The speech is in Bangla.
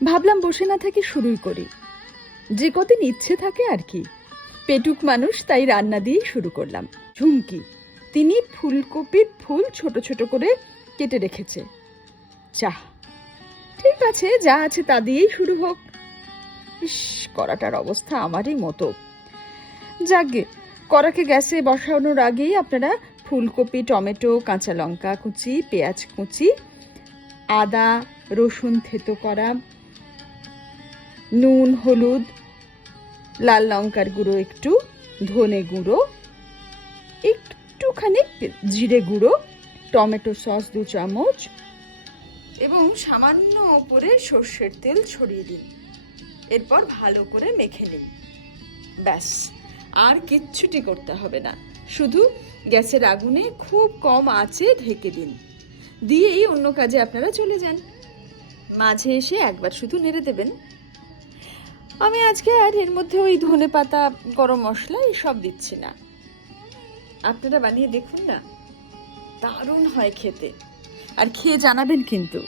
ভাবলাম বসে না থাকি, শুরুই করি। যে কদিন ইচ্ছে থাকে আর কি। পেটুক মানুষ, তাই রান্না দিয়েই শুরু করলাম। ঝুমকি, তিনি ফুলকপির ফুল ছোট ছোট করে কেটে রেখেছে। চাহ, ঠিক আছে, যা আছে তা দিয়েই শুরু হোক। ইস, কড়াটার অবস্থা আমারই মতো। যাকগে, কড়াকে গ্যাসে বসানোর আগেই আপনারা ফুলকপি, টমেটো, কাঁচা লঙ্কা কুচি, পেঁয়াজ কুচি, আদা রসুন থেতো করা, নুন, হলুদ, লাল লঙ্কার গুঁড়ো একটু, ধনে গুঁড়ো, একটুখানি জিরে গুঁড়ো, টমেটো সস 2 চামচ এবং সামান্য উপরে সর্ষের তেল ছড়িয়ে দিন। এরপর ভালো করে মেখে নিন। ব্যাস, আর কিচ্ছুটি করতে হবে না। শুধু গ্যাসের আগুনে খুব কম আঁচে ঢেকে দিন। দিয়েই অন্য কাজে আপনারা চলে যান। মাঝে এসে একবার শুধু নেড়ে দেবেন। আমি আজকে আর এর মধ্যে ওই ধনেপাতা, গরম মশলা এসব দিচ্ছি না। আপনারা বানিয়ে দেখুন না, দারুণ হয় খেতে। আর খেয়ে জানাবেন কিন্তু।